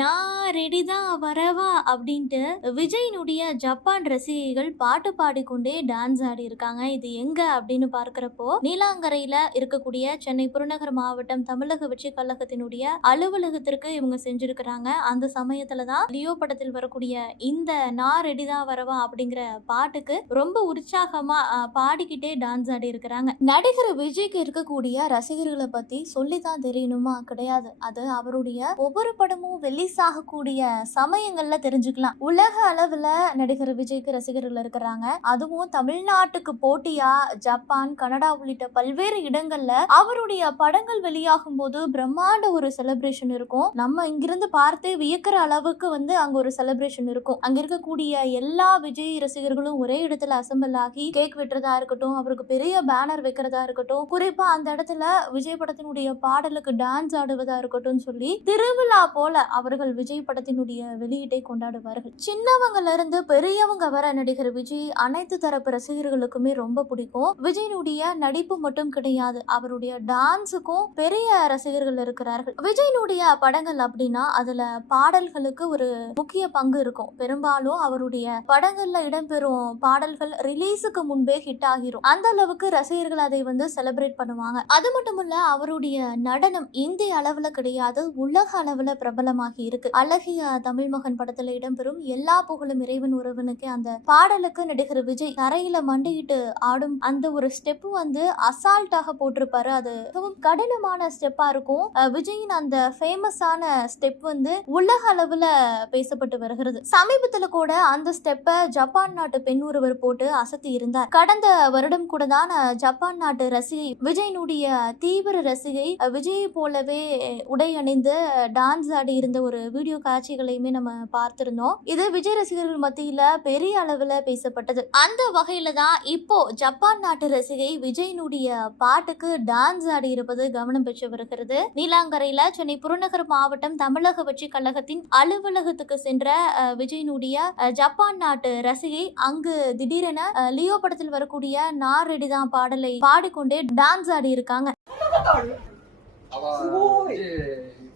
நான் ரெடி தான் வரவா அப்படின்ட்டு விஜயினுடைய ஜப்பான் ரசிகைகள் பாட்டு பாடிக்கொண்டே டான்ஸ் ஆடி இருக்காங்க. இது எங்க அப்படின்னு பார்க்கிறப்போ நீலாங்கரையில இருக்கக்கூடிய சென்னை புறநகர் மாவட்டம் தமிழக வெற்றி கழகத்தினுடைய அலுவலகத்திற்கு இவங்க செஞ்சிருக்கிறாங்க. அந்த சமயத்துல தான் லியோ படத்தில் வரக்கூடிய இந்த நான் ரெடி தான் வரவா அப்படிங்கிற பாட்டுக்கு ரொம்ப உற்சாகமா பாடிக்கிட்டே டான்ஸ் ஆடி இருக்கிறாங்க. நடிகர் விஜய்க்கு இருக்கக்கூடிய ரசிகர்களை பத்தி சொல்லித்தான் தெரியணுமா? கிடையாது. அது அவருடைய ஒவ்வொரு படமும் ரிலீஸ் ஆகக்கூடிய சமயங்கள்ல தெரிஞ்சுக்கலாம். உலக அளவுல நடிகர் விஜய்க்கு ரசிகர்கள் இருக்கிறாங்க. அதுவும் தமிழ்நாட்டுக்கு போட்டியா ஜப்பான் கனடா உள்ளிட்ட பல்வேறு இடங்கள்ல அவருடைய படங்கள் வெளியாகும் போது பிரம்மாண்ட ஒரு செலிப்ரேஷன் இருக்கும். நம்ம இங்கிருந்து பார்த்தே வியக்கிற அளவுக்கு வந்து அங்க ஒரு செலிப்ரேஷன் இருக்கும். அங்க இருக்கக்கூடிய எல்லா விஜய் ரசிகர்களும் ஒரே இடத்துல அசம்பிள் ஆகி கேக் வெட்டுறதா இருக்கட்டும் அவருக்கு பெரிய பேனர் வைக்கிறதா இருக்கட்டும் குறிப்பா அந்த இடத்துல விஜய் படத்தினுடைய பாடலுக்கு டான்ஸ் ஆடுவதா இருக்கட்டும் சொல்லி திருவிழா போல அவர்கள் விஜய் படத்தினுடைய வெளியீட்டை கொண்டாடுவார்கள். சின்னவங்கல இருந்து பெரியவங்க வர நடிகர் விஜய் அனைத்து தரப்பு ரசிகர்களுக்குமே ரொம்ப பிடிக்கும். விஜயனுடைய நடிப்பு மட்டும் கிடையாது அவருடைய டான்ஸுக்கும் பெரிய ரசிகர்கள் இருக்கிறார்கள். விஜயனுடைய படங்கள் அப்படின்னா அதுல பாடல்களுக்கு ஒரு முக்கிய பங்கு இருக்கும். பெரும்பாலும் அவருடைய படங்கள்ல இடம்பெறும் பாடல்கள் ரிலீஸுக்கு முன்பே ஹிட் ஆகிரும். அந்த அளவுக்கு ரசிகர்கள் அதை வந்து செலிப்ரேட் பண்ணுவாங்க. அது மட்டும் இல்ல அவருடைய நடனம் இந்திய அளவுல கிடையாது உலக அளவுல பிரபலமாகி இருக்கு. அழகிய தமிழ் மகன் படத்துல இடம்பெறும் எல்லா புகழும் இறைவன் ஒருவனுக்கு அந்த பாடலுக்கு நடிகர் விஜய் தரையில மண்டியிட்டு ஆடும் அந்த ஒரு ஸ்டெப் வந்து அசால்ட்டாக போட்டிருப்பாரு. அது மிகவும் கடினமான ஸ்டெப்பா இருக்கும். விஜயின் அந்த ஃபேமஸான ஸ்டெப் வந்து உலக அளவுல பேசப்பட்டு வருகிறது. சமீபத்துல கூட அந்த ஸ்டெப்பை ஜப்பான் நாட்டு பெண் ஒருவர் போட்டு அசத்தி இருந்தார். கடந்த வருடம் கூட தான் ஜப்பான் நாட்டு ரசிகை விஜயனுடைய தீவிர ரசிகை விஜய் போலவே உடை அணிந்து டான்ஸ் ஆடி இருந்த ஒரு ஒரு வீடியோ காட்சிகளையுமே நம்ம பார்த்திருந்தோம். இது விஜய் ரசிகர்கள் மத்தியில பெரிய அளவுல பேசப்பட்டது. அந்த வகையில தான் இப்போ ஜப்பான் நாட்டு ரசிகை விஜயனுடைய பாட்டுக்கு டான்ஸ் ஆடி இருப்பது கவனம் பெற்று வருகிறது. நீலாங்கரையில சென்னை புறநகர் மாவட்டம் தமிழக வெற்றி கழகத்தின் அலுவலகத்துக்கு சென்ற அஹ், விஜயனுடைய ஜப்பான் நாட்டு ரசிகை அங்கு திடீரென லியோ படத்தில் வரக்கூடிய நான் ரெடிதான் பாடலை பாடிக்கொண்டே டான்ஸ் ஆடி இருக்காங்க.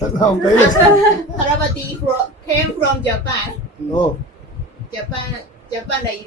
ー Parvati from came from Japan. O Japan Japan い